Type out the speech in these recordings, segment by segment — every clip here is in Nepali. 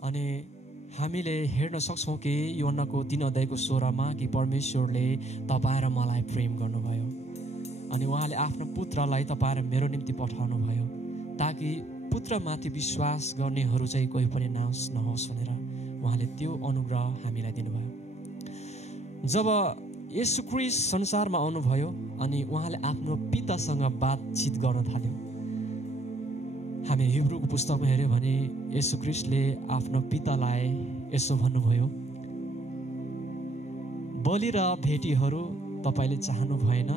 अनि हामीले हेर्न सक्छौँ कि यूहन्नाको 3 अध्यायको 16 मा कि परमेश्वरले तपाईँ र मलाई प्रेम गर्नुभयो अनि उहाँले आफ्नो पुत्रलाई तपाईँ र मेरो निम्ति पठाउनु भयो ताकि पुत्रमाथि विश्वास गर्नेहरू चाहिँ कोही पनि नाश नहोस् भनेर उहाँले त्यो अनुग्रह हामीलाई दिनुभयो। जब येशू ख्रीष्ट संसारमा आउनुभयो अनि उहाँले आफ्नो पितासँग बातचित गर्न थाल्यो। हामी हिब्रूको पुस्तकमा हेर्यो भने येशू ख्रीष्टले आफ्नो पितालाई यसो भन्नुभयो, बलि र भेटीहरू तपाईले चाहनु भएन,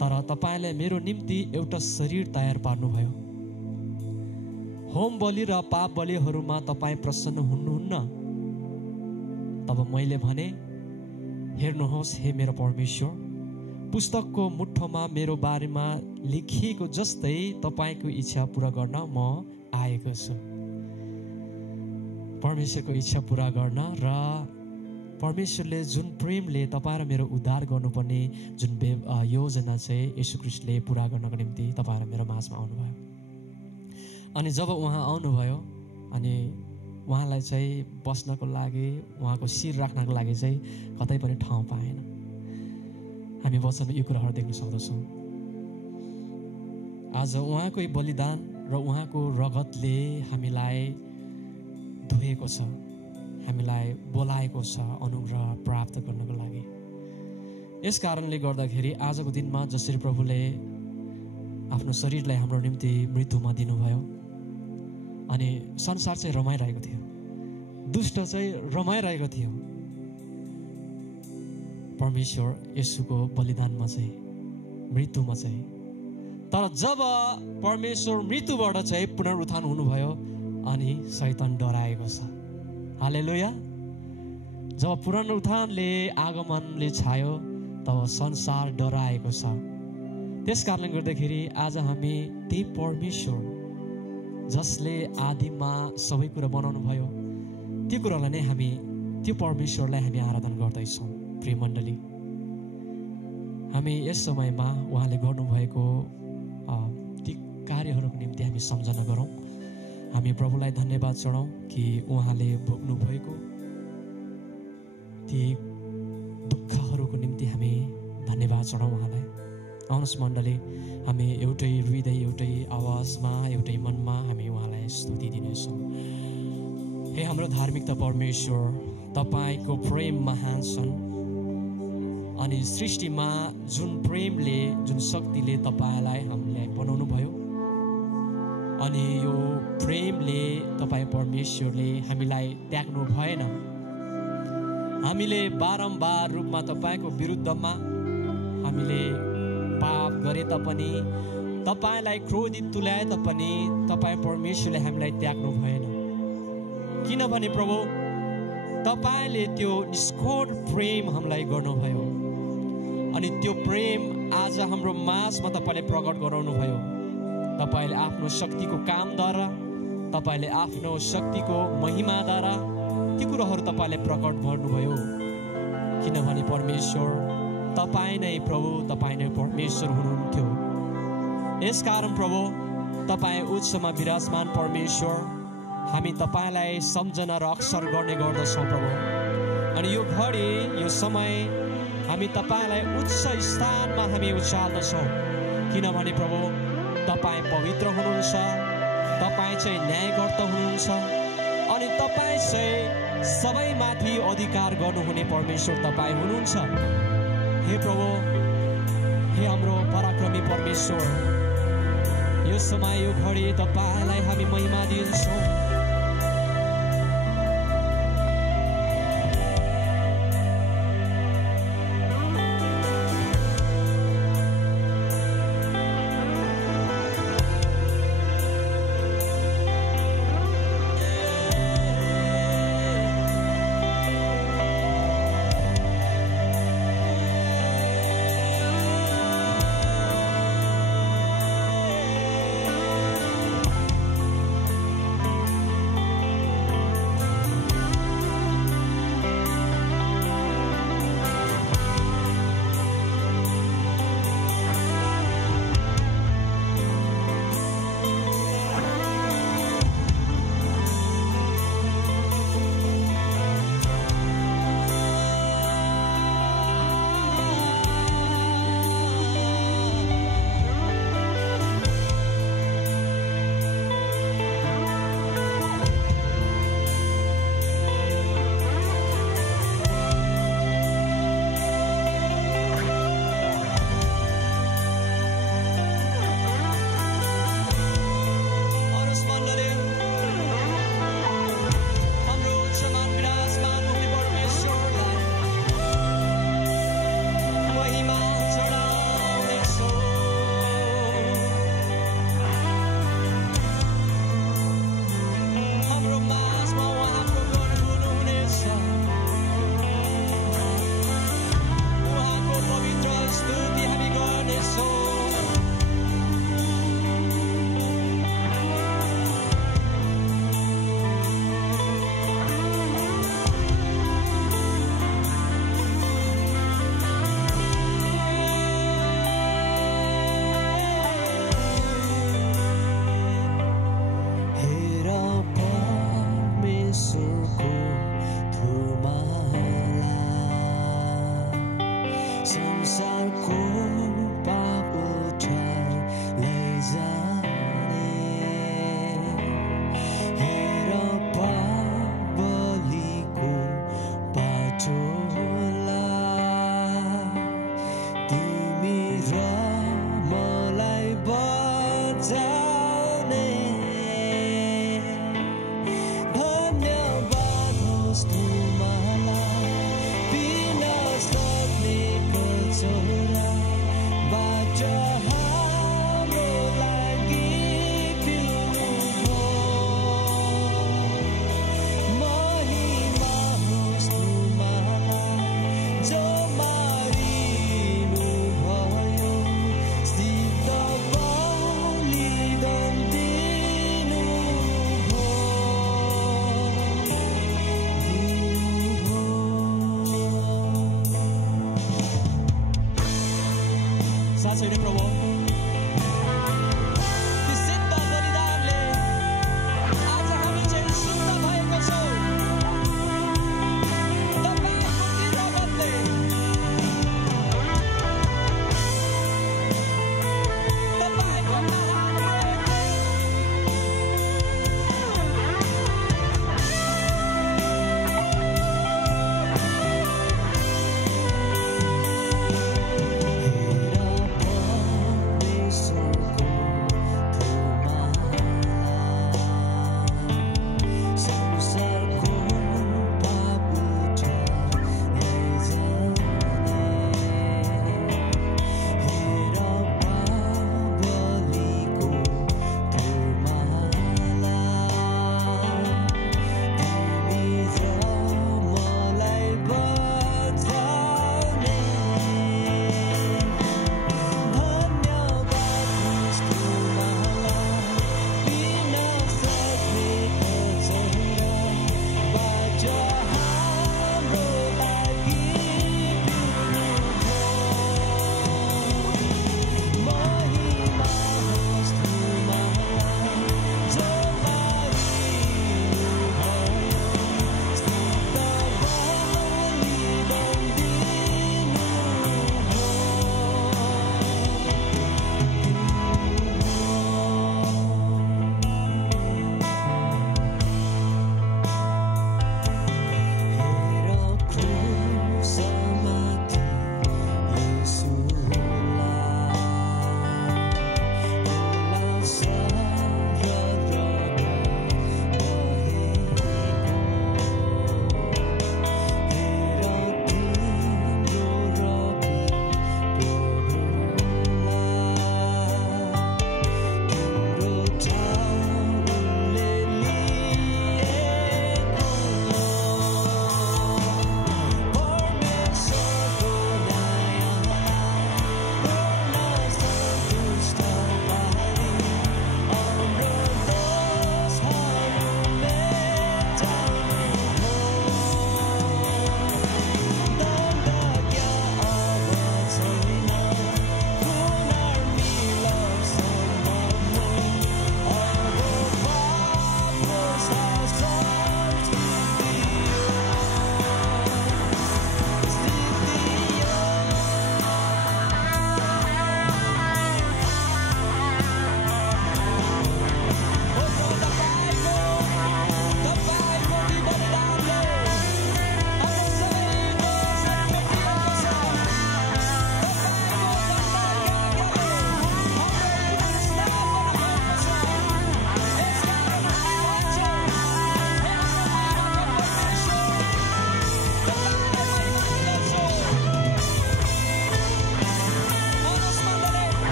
तर तपाईले मेरो निम्ति एउटा शरीर तयार पार्नुभयो। होम बलि र पाप बलिहरूमा तपाईँ प्रसन्न हुनुहुन्न। तब मैले भने, हेर्नुहोस् हे मेरो परमेश्वर, पुस्तकको मुठोमा मेरो बारेमा लेखिएको जस्तै तपाईको इच्छा पूरा गर्न म आएको छु। परमेश्वरको इच्छा पूरा गर्न र परमेश्वरले जुन प्रेमले तपाईँ र मेरो उद्धार गर्नुपर्ने जुन योजना चाहिँ येशू ख्रीष्टले पूरा गर्नको निम्ति तपाईँ र मेरो माझमा आउनुभयो। अनि जब उहाँ आउनुभयो अनि उहाँलाई चाहिँ बस्नको लागि, उहाँको शिर राख्नको लागि चाहिँ कतै पनि ठाउँ पाएन। हामी वचनमा यो कुराहरू देख्न सक्दछौँ। आज उहाँकै बलिदान र उहाँको रगतले हामीलाई धोएको छ, हामीलाई बोलाएको छ अनुग्रह प्राप्त गर्नको लागि। यस कारणले गर्दाखेरि आजको दिनमा जसरी प्रभुले आफ्नो शरीरलाई हाम्रो निम्ति मृत्युमा दिनुभयो अनि संसार चाहिँ रमाइरहेको थियो, दुष्ट चाहिँ रमाइरहेको थियो, परमेश्वर येशूको बलिदानमा चाहिँ, मृत्युमा चाहिँ। तर जब परमेश्वर मृत्युबाट चाहिँ पुनरुत्थान हुनुभयो अनि शैतान डराएको छ। हालेलुया। जब पुनरुत्थानले आगमनले छायो तब संसार डराएको छ। त्यस कारणले गर्दाखेरि आज हामी त्यही परमेश्वर जसले आदिमा सबै कुरा बनाउनु भयो त्यो कुरालाई नै हामी, त्यो परमेश्वरलाई हामी आराधना गर्दैछौँ। प्रिय मण्डली, हामी यस समयमा उहाँले गर्नुभएको ती कार्यहरूको निम्ति हामी सम्झना गरौँ। हामी प्रभुलाई धन्यवाद चढाउँ कि उहाँले भोग्नु भएको ती दुःखहरूको निम्ति हामी धन्यवाद चढाउँ उहाँलाई। आउनुहोस् मण्डली, हामी एउटै हृदय, एउटै आवाजमा, एउटै मनमा हामी उहाँलाई स्तुति दिनेछौँ। हे हाम्रो धार्मिकता परमेश्वर, तपाईँको प्रेम महान छन् अनि सृष्टिमा जुन प्रेमले, जुन शक्तिले तपाईँलाई हामीलाई बनाउनु भयो अनि यो प्रेमले तपाईँ परमेश्वरले हामीलाई त्याग्नु भएन। हामीले बारम्बार रूपमा तपाईँको विरुद्धमा हामीले पाप गरे तापनि, तपाईँलाई क्रोधित तुल्याए तापनि तपाईँ परमेश्वरले हामीलाई त्याग्नु भएन। किनभने प्रभु तपाईँले त्यो निष्कपट प्रेम हामीलाई गर्नुभयो अनि त्यो प्रेम आज हाम्रो माझमा तपाईँले प्रकट गराउनु भयो। तपाईँले आफ्नो शक्तिको कामद्वारा, तपाईँले आफ्नो शक्तिको महिमाद्वारा ती कुराहरू तपाईँले प्रकट गर्नुभयो। किनभने परमेश्वर तपाईँ नै प्रभु, तपाईँ नै परमेश्वर हुनुहुन्थ्यो। यसकारण प्रभु तपाईँ उच्चमा विराजमान परमेश्वर, हामी तपाईँलाई सम्झना र अक्सर गर्ने गर्दछौँ प्रभु। अनि यो घडी, यो समय हामी तपाईँलाई उच्च स्थानमा हामी उचाल्दछौँ। किनभने प्रभु तपाईँ पवित्र हुनुहुन्छ, तपाईँ चाहिँ न्यायकर्ता हुनुहुन्छ अनि तपाईँ चाहिँ सबैमाथि अधिकार गर्नुहुने परमेश्वर तपाईँ हुनुहुन्छ। हे प्रभु, हे हाम्रो पराक्रमी परमेश्वर, यो समय, यो घडी तपाईँलाई हामी महिमा दिन्छौँ।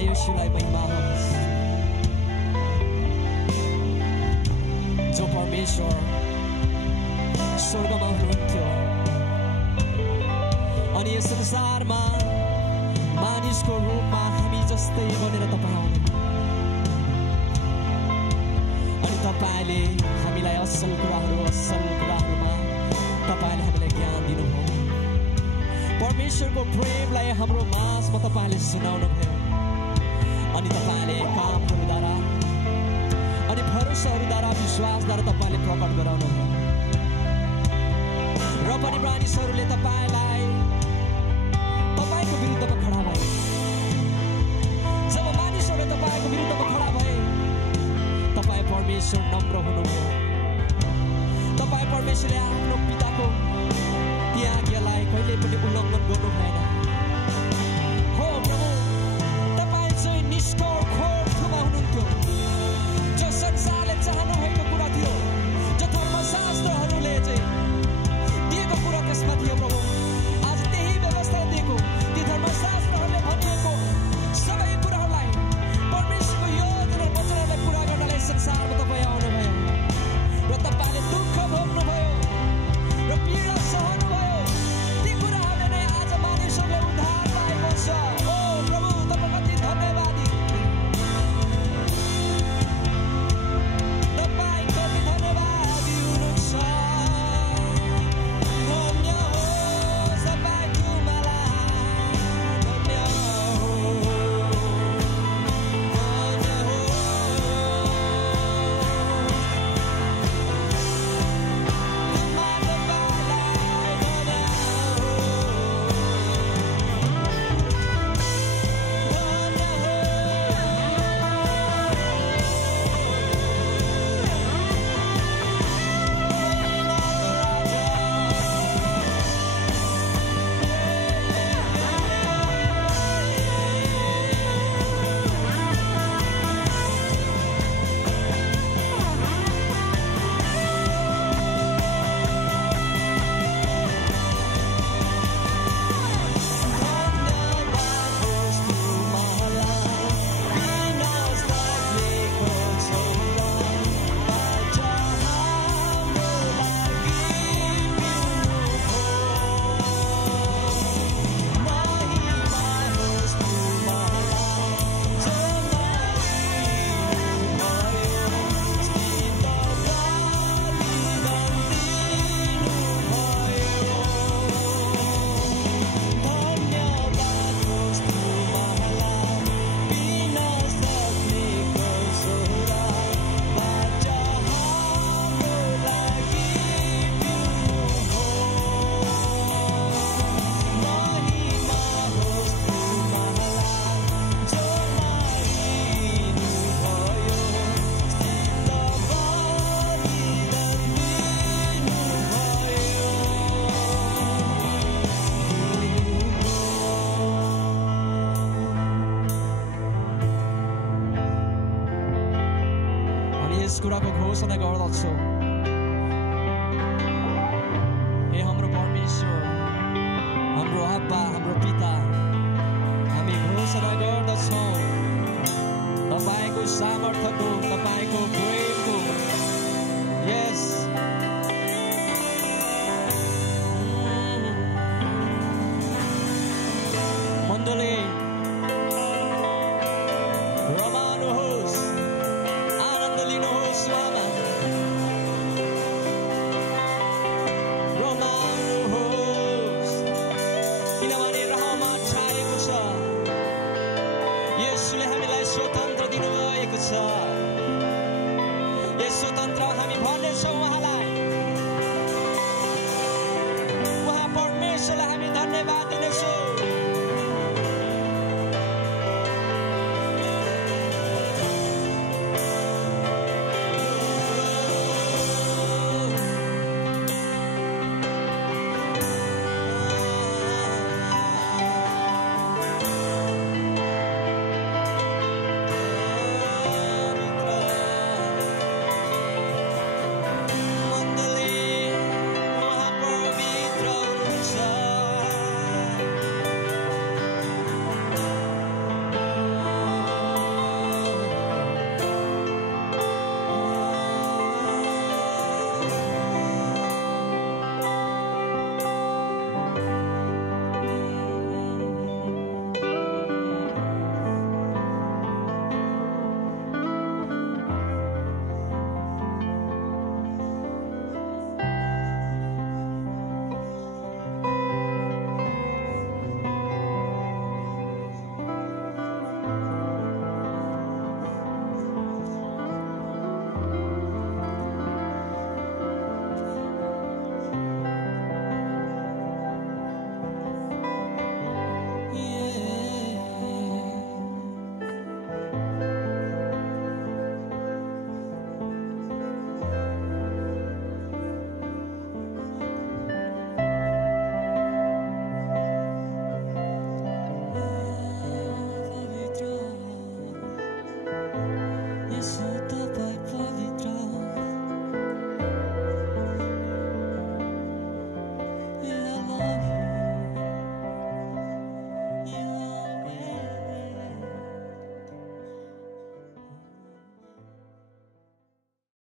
यीशुलाई महिमा होस्। जो परमेश्वर स्वर्गमा हुनुहुन्थ्यो अनि यस संसारमा मानिसको रूपमा हामी जस्तै बनेर तपाईँ आउनुभयो अनि तपाईले हामीलाई असल कुराहरूमा तपाईले हामीलाई ज्ञान दिनुभयो। परमेश्वरको प्रेमलाई हाम्रो माझमा तपाईले सुनाउनु भयो अनि तपाईले कामहरूद्वारा अनि भरोसाहरूद्वारा विश्वासद्वारा तपाईले प्रकट गराउनु भयो र पनि मानिसहरूले तपाईलाई तपाईको विरुद्धमा खडा भए। जब मानिसहरूले तपाईको विरुद्धमा खडा भए तपाई परमेश्वर नम्र हुनुभयो। तपाई परमेश्वरले आफ्नो पिताको ती आज्ञालाई कहिले पनि उल्लङ्घन गर्नु भएन। हो प्रभु, तपाई चाहिँ निष्ठोर खोरमा हुनुहुन्थ्यो। जो संसारले चाहनु भएको कुरा थियो, जो धर्मशास्त्रहरूले घोषणा गर्दछौँ, हे हाम्रो परमेश्वर, हाम्रो आप्पा, हाम्रो पिता, हामी घोषणा गर्दछौँ तपाईको सामर्थ्य